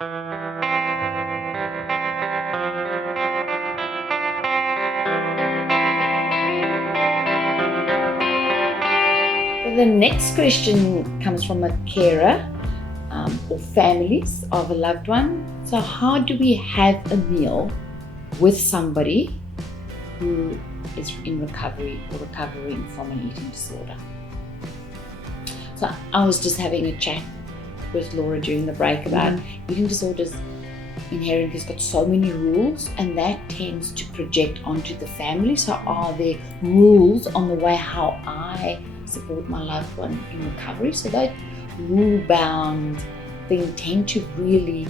The next question comes from a carer or families of a loved one. So how do we have a meal with somebody who is in recovery or recovering from an eating disorder? So I was just having a chat with Laura during the break about eating disorders inherently has got so many rules, and that tends to project onto the family. So are there rules on the way how I support my loved one in recovery? So that rule-bound thing tend to really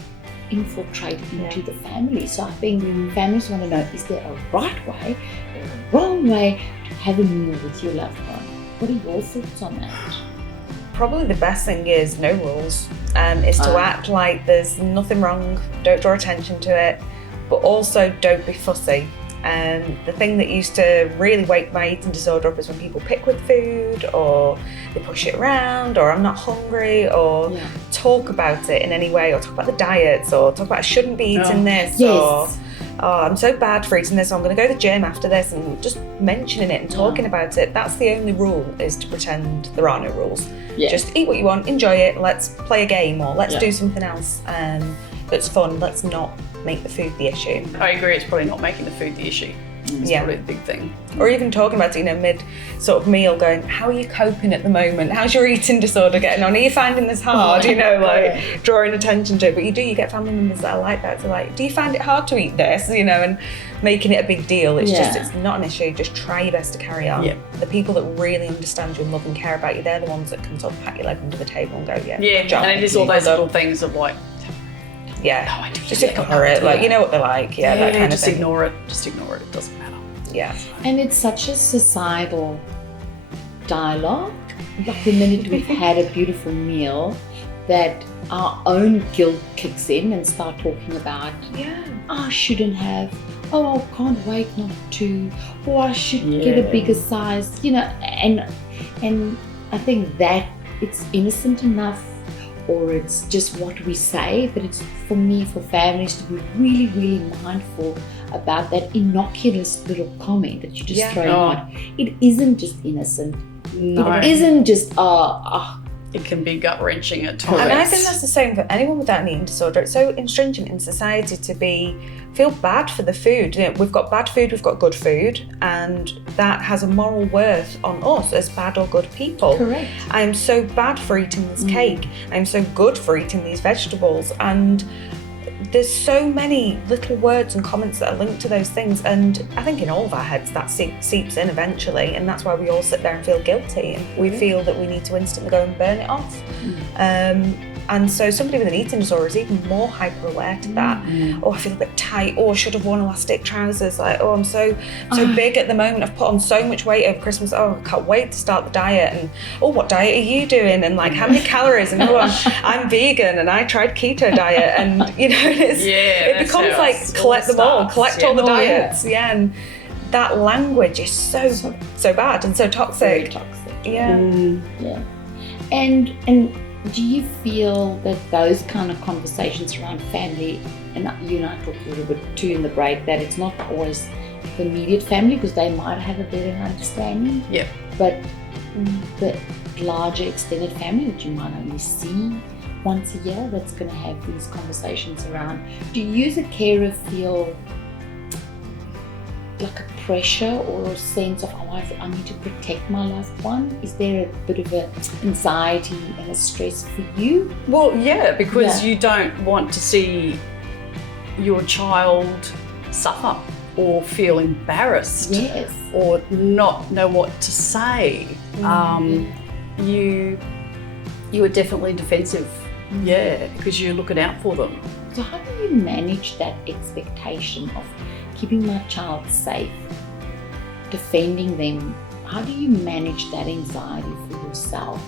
infiltrate into the family. So I think families want to know, is there a right way or a wrong way to have a meal with your loved one? What are your thoughts on that? Probably the best thing is no rules, is to act like there's nothing wrong, don't draw attention to it, but also don't be fussy. The thing that used to really wake my eating disorder up is when people pick with food, or they push it around, or I'm not hungry, or talk about it in any way, or talk about the diets, or talk about I shouldn't be eating this, or I'm so bad for eating this, so I'm going to go to the gym after this, and just mentioning it and talking about it. That's the only rule, is to pretend there are no rules. Just eat what you want, enjoy it, let's play a game, or let's do something else that's fun. Let's not make the food the issue. I agree, it's probably not making the food the issue. It's probably the big thing. Or even talking about it, mid sort of meal, going, how are you coping at the moment? How's your eating disorder getting on? Are you finding this hard? Drawing attention to it. But you get family members that are like that. So like, do you find it hard to eat this? And making it a big deal. It's just, it's not an issue. Just try your best to carry on. The people that really understand you and love and care about you, they're the ones that can sort of pat your leg under the table and go, and it is all those little things of like, just ignore it. Like, you know what they're like. That kind of thing. Ignore it. Just ignore it. It doesn't matter. And it's such a societal dialogue. Like the minute we've had a beautiful meal, that our own guilt kicks in and start talking about, I shouldn't have, I can't wait not to, or I should get a bigger size, and I think that it's innocent enough, or it's just what we say, but it's for families to be really, really mindful about that innocuous little comment that you just throw out. It isn't just innocent. No. It isn't just, it can be gut-wrenching at times. And I think that's the same for anyone without an eating disorder. It's so stringent in society to feel bad for the food. We've got bad food, we've got good food, and that has a moral worth on us as bad or good people. Correct. I am so bad for eating this cake. I am so good for eating these vegetables. And there's so many little words and comments that are linked to those things, and I think in all of our heads that seeps in eventually, and that's why we all sit there and feel guilty, and we feel that we need to instantly go and burn it off. And so somebody with an eating disorder is even more hyper aware to that. I feel a bit tight, I should have worn elastic trousers, like, I'm so big at the moment, I've put on so much weight over Christmas, I can't wait to start the diet, and what diet are you doing, and like how many calories, and I'm vegan and I tried keto diet, and it becomes like collect them all, collect all the diets, and that language is so bad and so toxic. Very toxic. And do you feel that those kind of conversations around family, and you and I talked a little bit too in the break, that it's not always the immediate family, because they might have a better understanding, but the larger extended family that you might only see once a year, that's going to have these conversations around, do you as a carer feel like a pressure or a sense of, I need to protect my loved one? Is there a bit of an anxiety and a stress for you? Well, because you don't want to see your child suffer or feel embarrassed or not know what to say. You are definitely defensive, because you're looking out for them. So how do you manage that expectation of keeping my child safe, defending them? How do you manage that anxiety for yourself?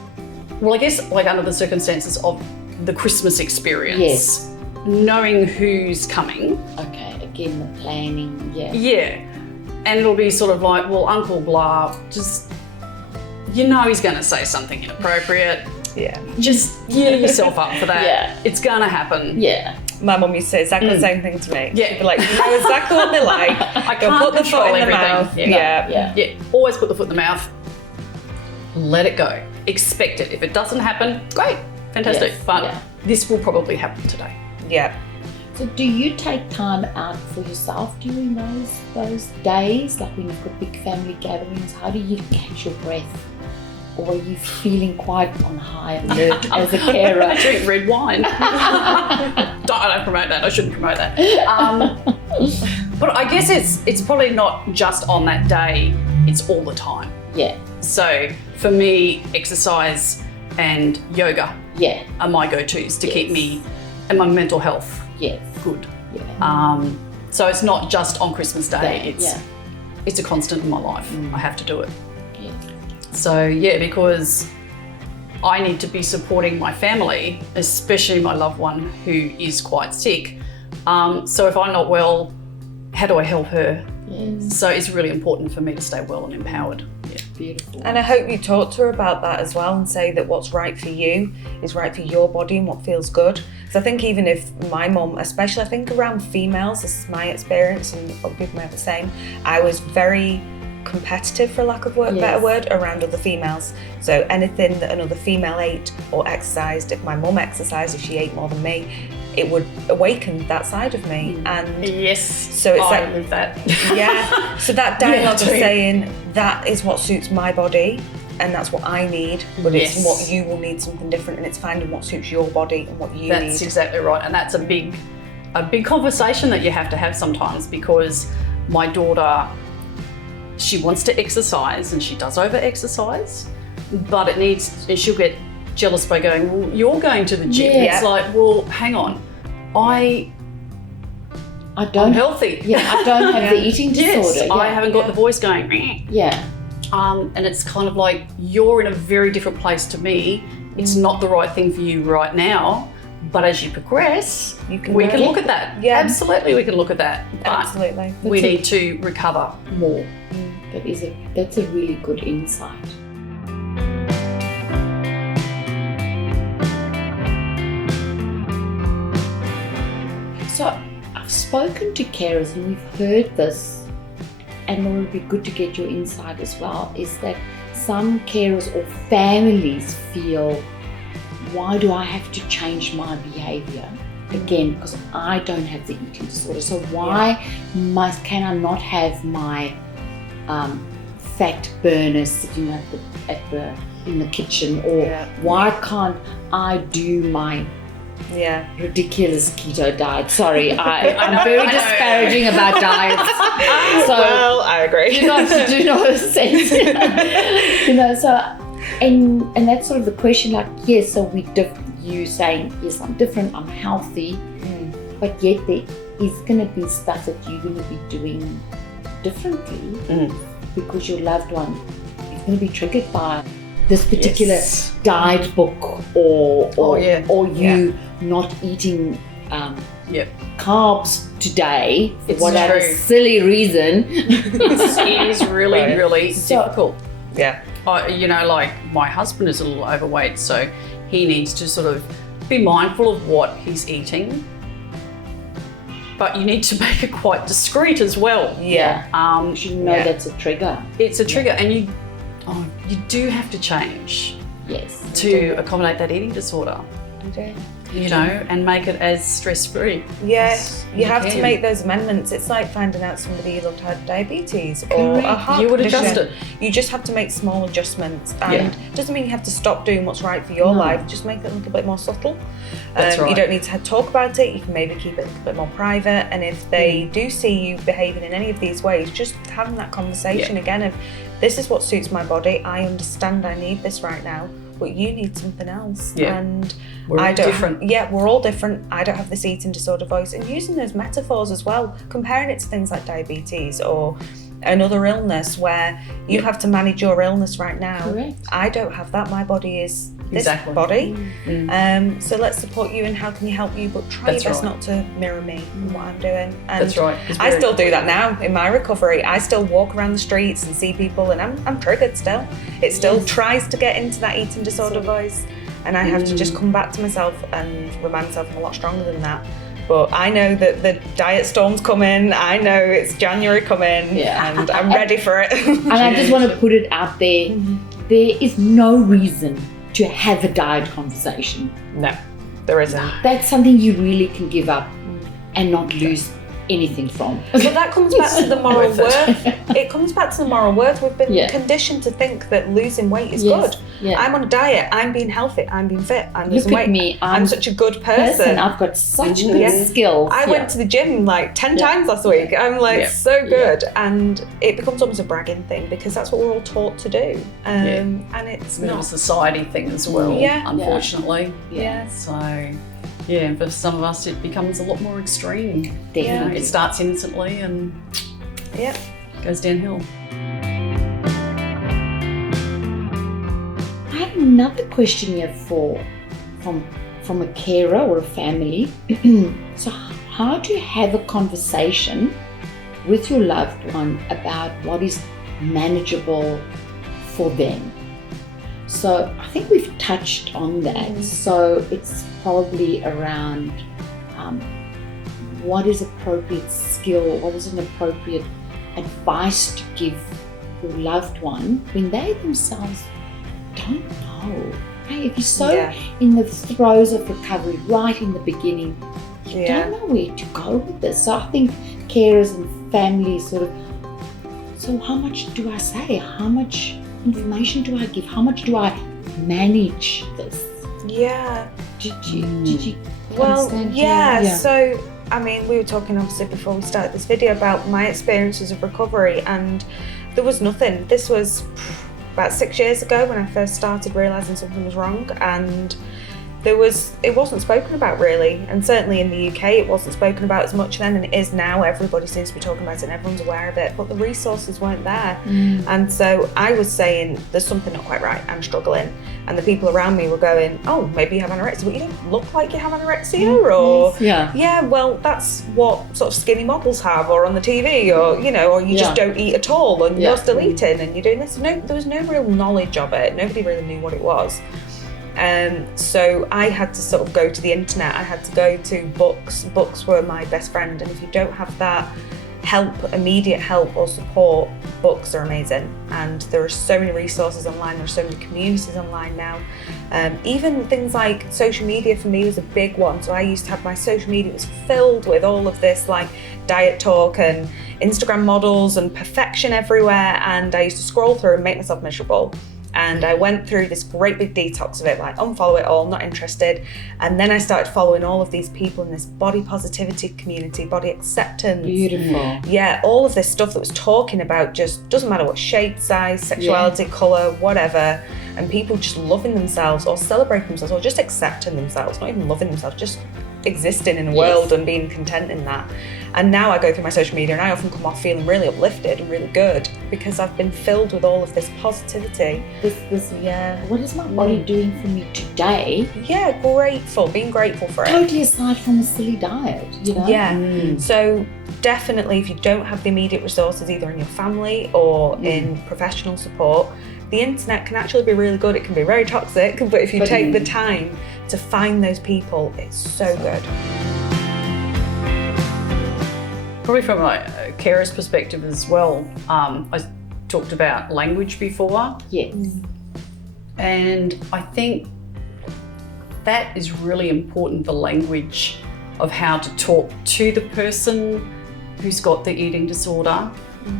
Well, I guess like under the circumstances of the Christmas experience, knowing who's coming. Okay, again, the planning, And it'll be sort of like, well, Uncle blah, just, he's going to say something inappropriate. Just gear yourself up for that. It's going to happen. My mum used to say exactly the same thing to me. Yeah. She'd be like, you know exactly what they're like. I Don't can't put the foot control in the everything. mouth. Yeah. Always put the foot in the mouth. Let it go. Expect it. If it doesn't happen, great, fantastic. Yes, But this will probably happen today. Yeah. So do you take time out for yourself during those days, like when you've got big family gatherings? How do you catch your breath? Or are you feeling quite on high alert as a carer? I drink red wine. I don't promote that. I shouldn't promote that. But I guess it's probably not just on that day. It's all the time. Yeah. So for me, exercise and yoga are my go-tos to keep me and my mental health good. Yeah. So it's not just on Christmas Day. It's a constant in my life. I have to do it. Yeah. So because I need to be supporting my family, especially my loved one who is quite sick. So if I'm not well, how do I help her? Yes. So it's really important for me to stay well and empowered. Yeah. Beautiful. And I hope you talk to her about that as well and say that what's right for you is right for your body and what feels good. Because I think even if my mum, especially I think around females, this is my experience and other people may have the same, I was very competitive, for lack of a better word, around other females. So anything that another female ate or exercised, if my mum exercised, if she ate more than me, it would awaken that side of me. And yes, so it's I live that. Yeah. So that dialogue of saying that is what suits my body and that's what I need, but it's what you will need something different, and it's finding what suits your body and what you need. That's exactly right, and that's a big conversation that you have to have sometimes, because my daughter, she wants to exercise and she does over-exercise, but she'll get jealous by going, well, you're going to the gym. Yeah. It's like, well, hang on, I'm healthy. Yeah, I don't have the eating disorder. Yes, I haven't got the voice going. Meh. Yeah. And it's kind of like, you're in a very different place to me. It's not the right thing for you right now. But as you progress, we can look at that. Yeah. Absolutely, we can look at that. But Absolutely. we need to recover more. That's a really good insight. So I've spoken to carers and we've heard this, and it would be good to get your insight as well, is that some carers or families feel, why do I have to change my behaviour? Again, because I don't have the eating disorder. So why can I not have my fat burner sitting in the kitchen, or why can't I do my ridiculous keto diet? Sorry, I'm very disparaging about diets. So well, I agree. do not sense. So and that's sort of the question. Like, yes, so you saying, yes, I'm different, I'm healthy, but yet there is going to be stuff that you're going to be doing differently because your loved one is going to be triggered by this particular diet book, or you not eating carbs today for whatever silly reason. It is really, really difficult. Yeah. Like my husband is a little overweight, so he needs to sort of be mindful of what he's eating. But you need to make it quite discreet as well. Yeah. You know that's a trigger. It's a trigger, and you do have to change. Yes. To accommodate that eating disorder. You know, and make it as stress-free. Yes, you have to make those amendments. It's like finding out somebody looked had diabetes or a heart You would condition. adjust it. You just have to make small adjustments, and it doesn't mean you have to stop doing what's right for your life. Just make it a little bit more subtle. That's right. You don't need to talk about it. You can maybe keep it a little bit more private. And if they do see you behaving in any of these ways, just having that conversation again of, this is what suits my body. I understand I need this right now, but you need something else. Yeah. And we're all different. We're all different. I don't have this eating disorder voice. And using those metaphors as well, comparing it to things like diabetes or another illness where you have to manage your illness right now. Correct. I don't have that. My body is this body. So let's support you, and how can you help you, but try your best not to mirror me and what I'm doing. And that's right. I still do that now in my recovery. I still walk around the streets and see people, and I'm triggered still. It still tries to get into that eating disorder voice, and I have to just come back to myself and remind myself I'm a lot stronger than that. But I know that the diet storm's coming. I know it's January coming, and I'm ready for it. And I just want to put it out there. There is no reason to have a diet conversation. No, there isn't. That's something you really can give up and not lose anything from. But that comes back to the moral worth. It comes back to the moral worth. We've been conditioned to think that losing weight is good. Yeah. I'm on a diet. I'm being healthy. I'm being fit. I'm losing Look weight. at me. I'm such a good person. I've got such good skills. I went to the gym like 10 times last week. I'm like so good. And it becomes almost a bragging thing because that's what we're all taught to do. And it's not not a society thing as well, unfortunately. Yeah. So, yeah, for some of us it becomes a lot more extreme. Definitely. You know, it starts innocently and goes downhill. I have another question here from a carer or a family. So how do you have a conversation with your loved one about what is manageable for them? So I think we've touched on that. So it's probably around what is appropriate skill, what is an appropriate advice to give your loved one when they themselves don't know. Hey, if you're so in the throes of recovery, right in the beginning, you don't know where to go with this. So I think carers and families sort of, so how much do I say? How much information do I give? How much do I manage this? Yeah. Did you Well, understand? So I mean, we were talking obviously before we started this video about my experiences of recovery, and there was nothing. This was about 6 years ago when I first started realising something was wrong, and it wasn't spoken about really, and certainly in the UK it wasn't spoken about as much then, and it is now. Everybody seems to be talking about it and everyone's aware of it, but the resources weren't there. And so I was saying, there's something not quite right, I'm struggling, and the people around me were going, oh, maybe you have anorexia, but you don't look like you have anorexia, or well, that's what sort of skinny models have, or on the TV, or or you just don't eat at all and you're still eating and you're doing this. No, there was no real knowledge of it. Nobody really knew what it was. So I had to sort of go to the internet. I had to go to books. Books were my best friend, and if you don't have that immediate help or support, books are amazing. And there are so many resources online. There are so many communities online now. Even things like social media for me was a big one. So I used to have my social media was filled with all of this like diet talk and Instagram models and perfection everywhere, and I used to scroll through and make myself miserable. And I went through this great big detox of it, like unfollow it all, not interested. And then I started following all of these people in this body positivity community, body acceptance. Beautiful. Yeah, all of this stuff that was talking about just doesn't matter what shape, size, sexuality, colour, whatever. And people just loving themselves or celebrating themselves or just accepting themselves, not even loving themselves, just existing in the world and being content in that. And now I go through my social media and I often come off feeling really uplifted and really good because I've been filled with all of this positivity. What is my body doing for me today? Yeah, being grateful for it. Totally aside from a silly diet, Yeah. So definitely if you don't have the immediate resources either in your family or in professional support, the internet can actually be really good. It can be very toxic, but if you take the time to find those people, it's so good. Probably from a carer's perspective as well, I talked about language before. Yes. And I think that is really important, the language of how to talk to the person who's got the eating disorder.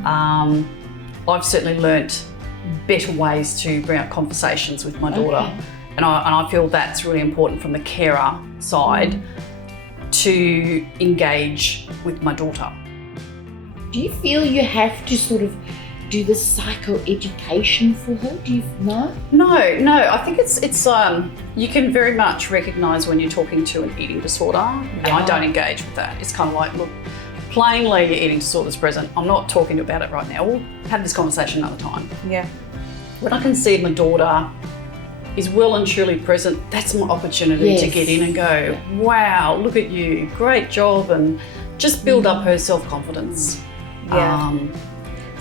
I've certainly learnt better ways to bring up conversations with my daughter. And I feel that's really important from the carer side to engage with my daughter. Do you feel you have to sort of do the psychoeducation for her? Do you know? No. I think it's you can very much recognise when you're talking to an eating disorder. I don't engage with that. It's kind of like, look, plainly your eating disorder is present. I'm not talking about it right now. We'll have this conversation another time. Yeah. When I can see my daughter is well and truly present, that's my opportunity to get in and go, wow, look at you, great job, and just build up her self-confidence. Yeah.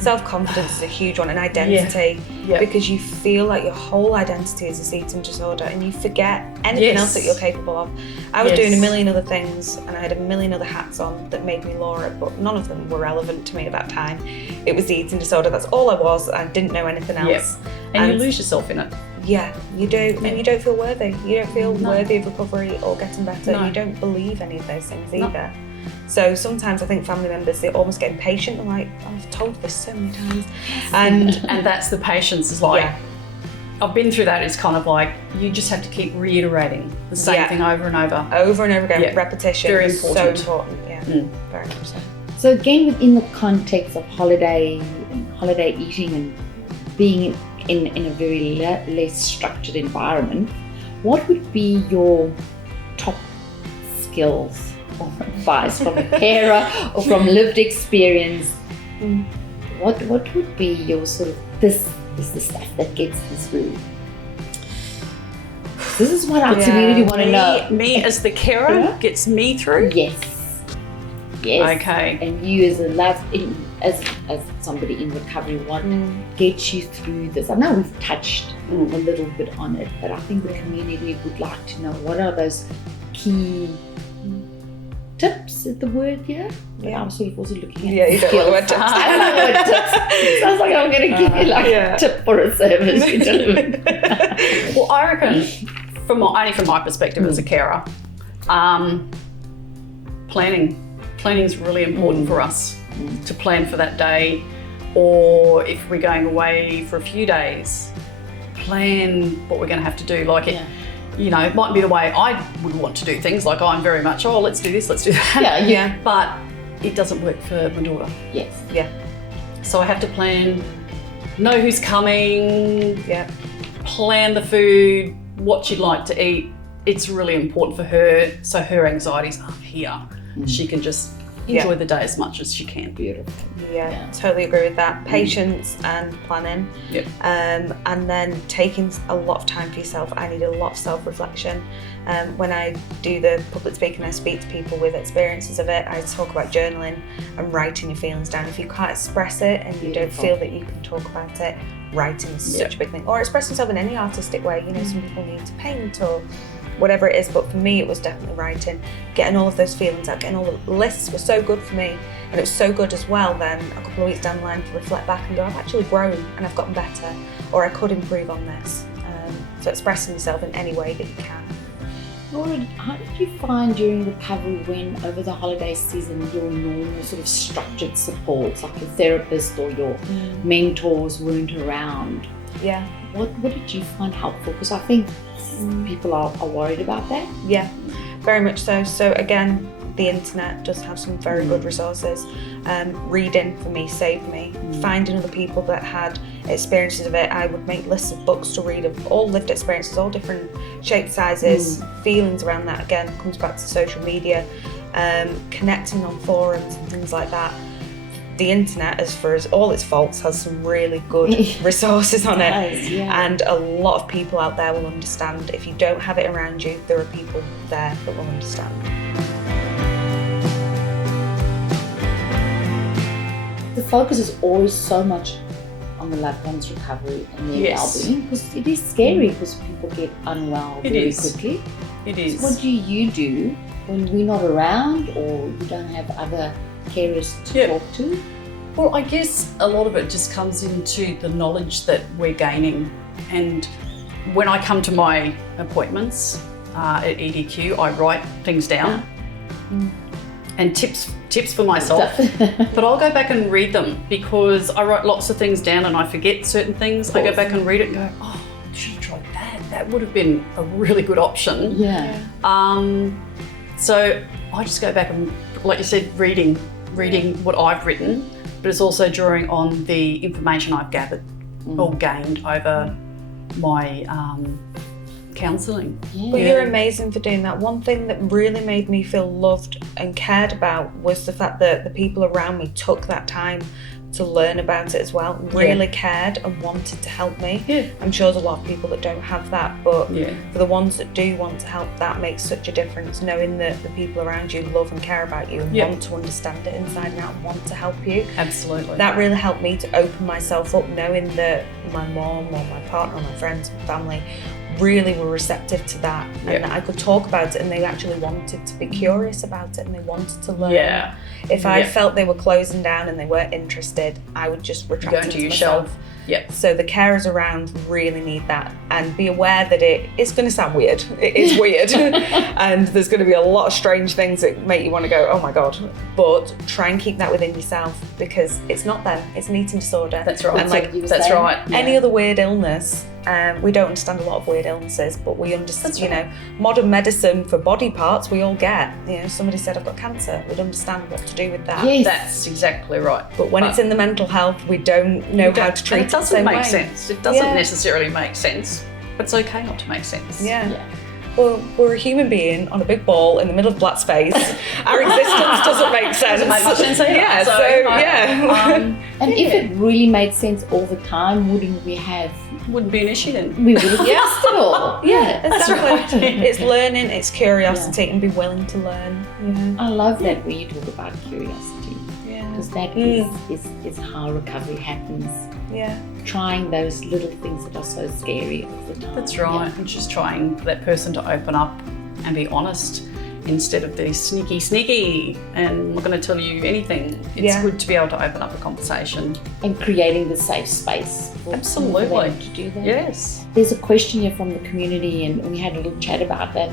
Self-confidence is a huge one, and identity, because you feel like your whole identity is this eating disorder and you forget anything else that you're capable of. I was doing a million other things and I had a million other hats on that made me Laura, but none of them were relevant to me at that time. It was the eating disorder, that's all I was. I didn't know anything else. And you lose yourself in it. Yeah, you do, and you don't feel worthy. You don't feel worthy of recovery or getting better. You don't believe any of those things either. So sometimes I think family members, they almost get impatient. I'm like, I've told this so many times. And that's the patience, is like, I've been through that. It's kind of like, you just have to keep reiterating the same thing over and over. Over and over again. Yeah. Repetition Very is important. so important. Yeah, very much so. So again, within the context of holiday eating and being in a very less structured environment, what would be your top skills or advice from a carer or from lived experience? What would be your sort of, this is the stuff that gets us through? This is what I really want to know. Me as the carer gets me through? Yes. Okay. And you as somebody in recovery, what gets you through this? I know we've touched a little bit on it, but I think the community would like to know, what are those key tips, is the word here? But I'm sort of also looking at you don't know the word tips. I don't know the word tips. Sounds like I'm going to give you a tip for a service you do. Well, I reckon, from my perspective as a carer, planning is really important for us, to plan for that day, or if we're going away for a few days, plan what we're going to have to do. Like it might be the way I would want to do things. Like I'm very much, let's do this, let's do that. But it doesn't work for my daughter. Yes. Yeah. So I have to plan, know who's coming, plan the food, what she'd like to eat. It's really important for her, so her anxieties aren't here. She can just enjoy the day as much as she can. Beautiful. Yeah, totally agree with that. Patience and planning. And then taking a lot of time for yourself. I need a lot of self-reflection. When I do the public speaking, I speak to people with experiences of it. I talk about journaling and writing your feelings down. If you can't express it and you don't feel that you can talk about it, writing is such a big thing. Or express yourself in any artistic way. Some people need to paint or whatever it is, but for me it was definitely writing, getting all of those feelings out, getting all the lists were so good for me, and it was so good as well then a couple of weeks down the line to reflect back and go, I've actually grown and I've gotten better, or I could improve on this. So expressing yourself in any way that you can. Laura, how did you find during recovery, when over the holiday season your normal sort of structured supports, like your therapist or your mentors weren't around? Yeah. What did you find helpful? Because I think people are worried about that. Yeah, very much so. So again, the internet does have some very good resources. Reading for me saved me. Finding other people that had experiences of it. I would make lists of books to read of all lived experiences, all different shapes, sizes, feelings around that. Again, comes back to social media, connecting on forums and things like that. The internet, as for all its faults, has some really good resources on it, and a lot of people out there will understand. If you don't have it around you, there are people there that will understand. The focus is always so much on the loved one's recovery and their well-being, because it is scary, because people get unwell very quickly. It is. So what do you do when we're not around, or you don't have other carers to talk to? Well, I guess a lot of it just comes into the knowledge that we're gaining. And when I come to my appointments at EDQ, I write things down and tips for myself. But I'll go back and read them, because I write lots of things down and I forget certain things. I go back and read it and go, I should have tried that. That would have been a really good option. So I just go back and, like you said, reading what I've written, but it's also drawing on the information I've gathered or gained over my counselling. Well, you're amazing for doing that. One thing that really made me feel loved and cared about was the fact that the people around me took that time to learn about it as well, really cared and wanted to help me. Yeah. I'm sure there's a lot of people that don't have that, but Yeah. for the ones that do want to help, that makes such a difference, knowing that the people around you love and care about you and want to understand it inside and out and want to help you. Absolutely. That really helped me to open myself up, knowing that my mom or my partner or my friends, my family really were receptive to that, and that I could talk about it, and they actually wanted to be curious about it and they wanted to learn. Yeah. If I felt they were closing down and they weren't interested, I would just retract Go into your myself. shelf. Yeah. So the carers around really need that, and be aware that it's going to sound weird. It is weird, and there's going to be a lot of strange things that make you want to go, oh my God. But try and keep that within yourself, because it's not them. It's an eating disorder. That's right. And like That's right. any other weird illness, we don't understand a lot of weird illnesses, but we understand, you know, modern medicine for body parts, we all get. You know, somebody said I've got cancer, we'd understand what to do with that. Yes. That's exactly right. But when it's in the mental health, we don't know how to treat it. Doesn't the same make way. sense. It doesn't necessarily make sense, but it's okay not to make sense. Yeah. Well, we're a human being on a big ball in the middle of black space. Our existence doesn't make sense. Doesn't make much sense either. Yeah, So, And if it really made sense all the time, wouldn't we have? Wouldn't be an issue then. We would have fixed it all. Yeah, That's exactly. right. It's learning, it's curiosity, and be willing to learn. I love that when you talk about curiosity, because that is how recovery happens. Yeah. Trying those little things that are so scary all the time. That's right. And just trying for that person to open up and be honest instead of be sneaky and I'm not going to tell you anything. It's good to be able to open up a conversation. And creating the safe space for Absolutely. them to do that. Yes. There's a question here from the community, and we had a little chat about that.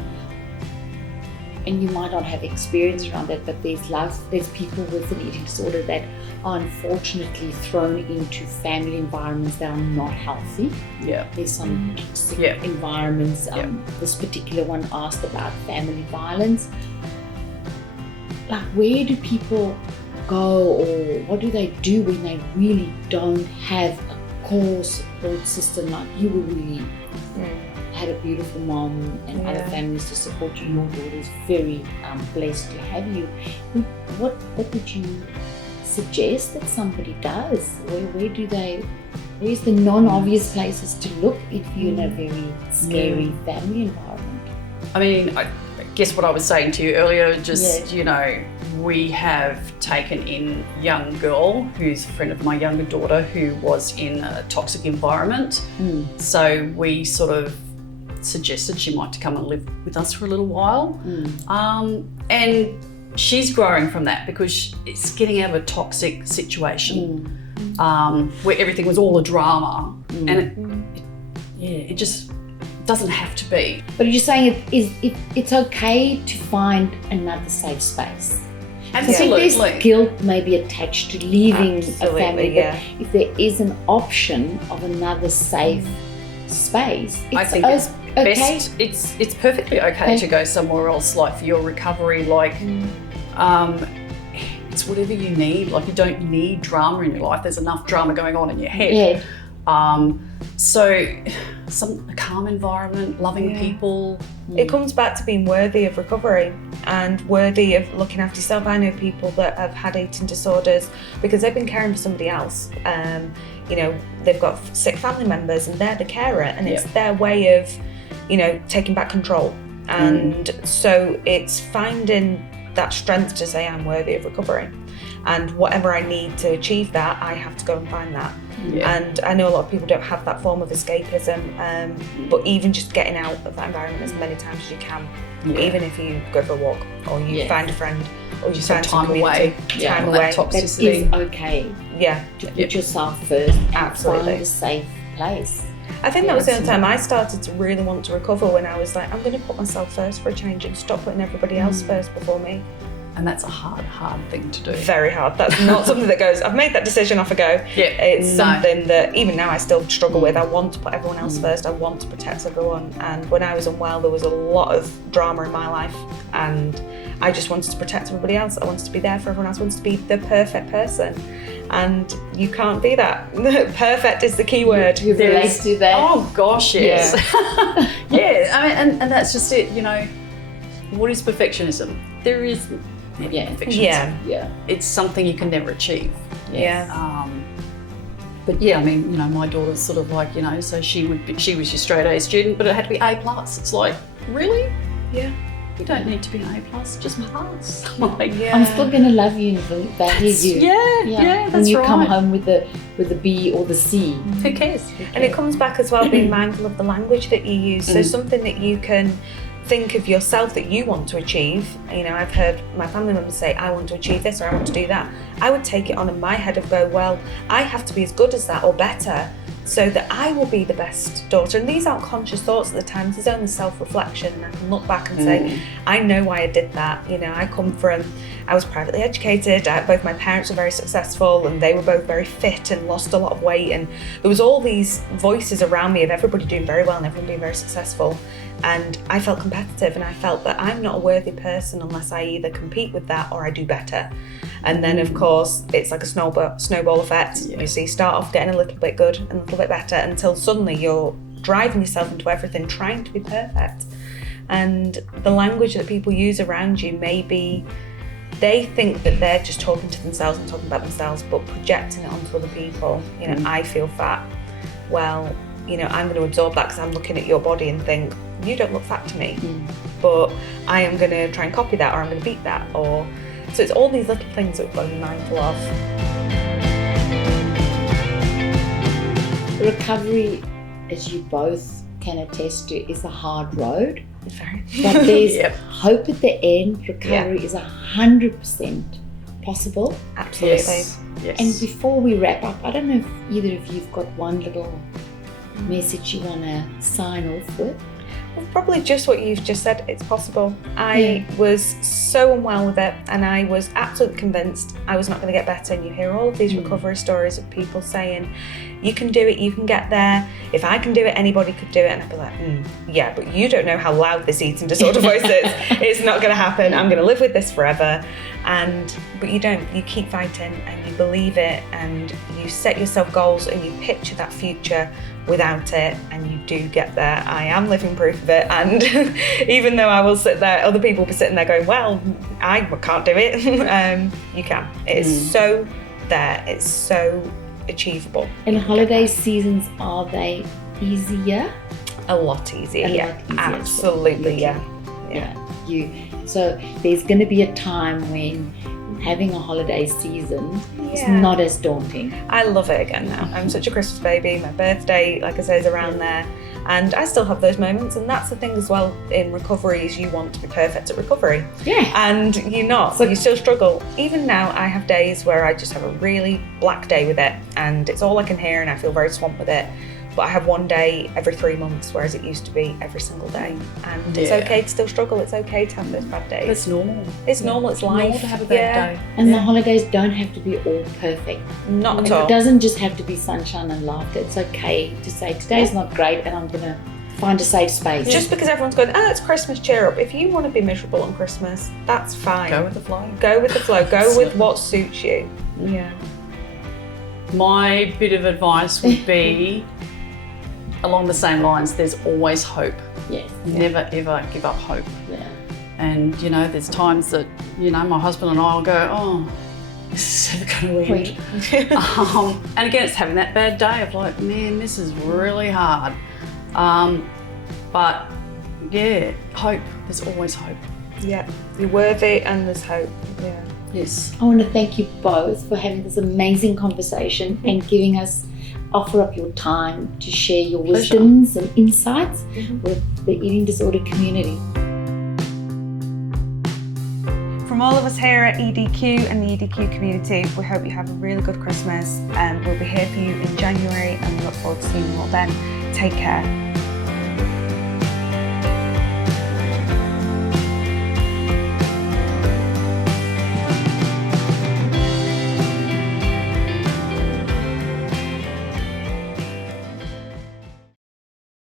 And you might not have experience around that, but there's people with an eating disorder that are unfortunately thrown into family environments that are not healthy. Yeah. There's some toxic Yeah. environments. This particular one asked about family violence. Like, where do people go, or what do they do when they really don't have a core support system? Like, you were really had a beautiful mom and other families to support you. Your daughter is very blessed to have you. What would you suggest that somebody does? Where's the non-obvious places to look if you're in a very scary family environment? I mean, I guess what I was saying to you earlier, just, you know, we have taken in a young girl who's a friend of my younger daughter who was in a toxic environment. So we sort of suggested she might come and live with us for a little while. And she's growing from that because it's getting out of a toxic situation where everything was all a drama. And it just doesn't have to be. But you're saying it's okay to find another safe space. Absolutely. I think there's guilt maybe attached to leaving a family, but if there is an option of another safe space, it's I think it's best. It's perfectly okay to go somewhere else, like for your recovery. Like, it's whatever you need. Like, you don't need drama in your life. There's enough drama going on in your head. So, a calm environment, loving people. It comes back to being worthy of recovery and worthy of looking after yourself. I know people that have had eating disorders because they've been caring for somebody else. You know, they've got sick family members and they're the carer, and it's their way of, you know, taking back control. And so it's finding that strength to say I'm worthy of recovery, and whatever I need to achieve that, I have to go and find that. And I know a lot of people don't have that form of escapism, but even just getting out of that environment as many times as you can, even if you go for a walk or you find a friend or you find time away, time away, toxicity. That is okay. To put yourself first and find a safe place. I think that was the only time I started to really want to recover, when I was like, I'm going to put myself first for a change and stop putting everybody else first before me. And that's a hard thing to do. Very hard. That's not something that goes, I've made that decision, off I go. It's something that even now I still struggle with. I want to put everyone else first. I want to protect everyone. And when I was unwell, there was a lot of drama in my life. And I just wanted to protect everybody else. I wanted to be there for everyone else. I wanted to be the perfect person. And you can't be that. Perfect is the key word. You relate to that? Oh gosh, yes. I mean, and that's just it, you know. What is perfectionism? There is perfectionism. Yeah. It's something you can never achieve. Yeah. But yeah, I mean, you know, my daughter's sort of like, you know, so she was your straight A student, but it had to be A+. It's like, really? Yeah. You don't need to be an A+, just pass. Like, Yeah. I'm still going to love you and value you. yeah, When that's you right. come home with the B or the C. Who cares? And it comes back as well being mindful of the language that you use. So something that you can think of yourself that you want to achieve. You know, I've heard my family members say, I want to achieve this or I want to do that. I would take it on in my head and go, well, I have to be as good as that or better so that I will be the best daughter. And these aren't conscious thoughts at the time. This is only self-reflection. And I can look back and say, I know why I did that. You know, I was privately educated. Both my parents were very successful and they were both very fit and lost a lot of weight. And there was all these voices around me of everybody doing very well and everyone being very successful. And I felt competitive and I felt that I'm not a worthy person unless I either compete with that or I do better. And then of course it's like a snowball effect. Yeah. So you start off getting a little bit good and a little bit better until suddenly you're driving yourself into everything, trying to be perfect. And the language that people use around you maybe they think that they're just talking to themselves and talking about themselves, but projecting it onto other people. You know, I feel fat. Well, you know, I'm going to absorb that because I'm looking at your body and think, you don't look fat to me. But I am going to try and copy that or I'm going to beat that. So it's all these little things that we've got to be mindful of. Recovery, as you both can attest to, is a hard road. Very. But there's Yep. hope at the end. Recovery is 100% possible. Absolutely. Yes. And before we wrap up, I don't know if either of you've got one little message you want to sign off with. Well, probably just what you've just said, it's possible. I was so unwell with it and I was absolutely convinced I was not going to get better. And you hear all of these recovery stories of people saying, you can do it, you can get there. If I can do it, anybody could do it. And I'd be like, yeah, but you don't know how loud this eating disorder voice is. It's not going to happen. I'm going to live with this forever. But you don't. You keep fighting and you believe it and you set yourself goals and you picture that future without it and you do get there. I am living proof of it. And even though I will sit there, other people will be sitting there going, well, I can't do it. You can. It is so there. It's so achievable. And holiday seasons, are they easier? A lot easier. A Yeah, lot easier, absolutely. Yeah. So there's going to be a time when having a holiday season is Yeah. not as daunting. I love it again now. I'm such a Christmas baby. My birthday, like I say, is around there. And I still have those moments. And that's the thing as well in recovery is you want to be perfect at recovery. Yeah. And you're not. So you still struggle. Even now, I have days where I just have a really black day with it. And it's all I can hear and I feel very swamped with it. But I have one day every 3 months, whereas it used to be every single day. And it's okay to still struggle. It's okay to have those bad days. It's normal. It's normal. It's life. Normal to have a bad day. And the holidays don't have to be all perfect. Not at And all. it doesn't just have to be sunshine and laughter. It's okay to say, today's not great and I'm going to find a safe space. Just because everyone's going, it's Christmas, cheer up. If you want to be miserable on Christmas, that's fine. Go with the flow. Go with the flow. Go with what suits you. Yeah. My bit of advice would be along the same lines, there's always hope. Yes. Never ever give up hope. Yeah. And you know, there's times that, you know, my husband and I will go, oh, this is never going to end. And again, it's having that bad day of like, man, this is really hard. But yeah, hope. There's always hope. Yeah. You're worthy and there's hope. Yeah. Yes. I want to thank you both for having this amazing conversation and offer up your time to share your wisdoms and insights with the eating disorder community. From all of us here at EDQ and the EDQ community, we hope you have a really good Christmas and we'll be here for you in January and we look forward to seeing you all then. Take care.